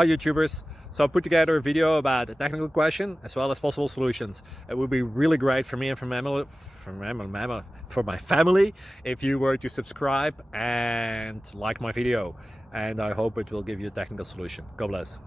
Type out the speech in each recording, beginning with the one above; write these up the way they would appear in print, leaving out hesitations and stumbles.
Hi YouTubers. So I put together a video about a technical question as well as possible solutions. It would be really great for me and for my family if you were to subscribe and like my video. And I hope it will give you a technical solution. God bless.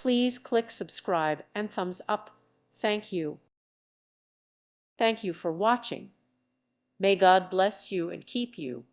Please click subscribe and thumbs up. Thank you. Thank you for watching. May God bless you and keep you.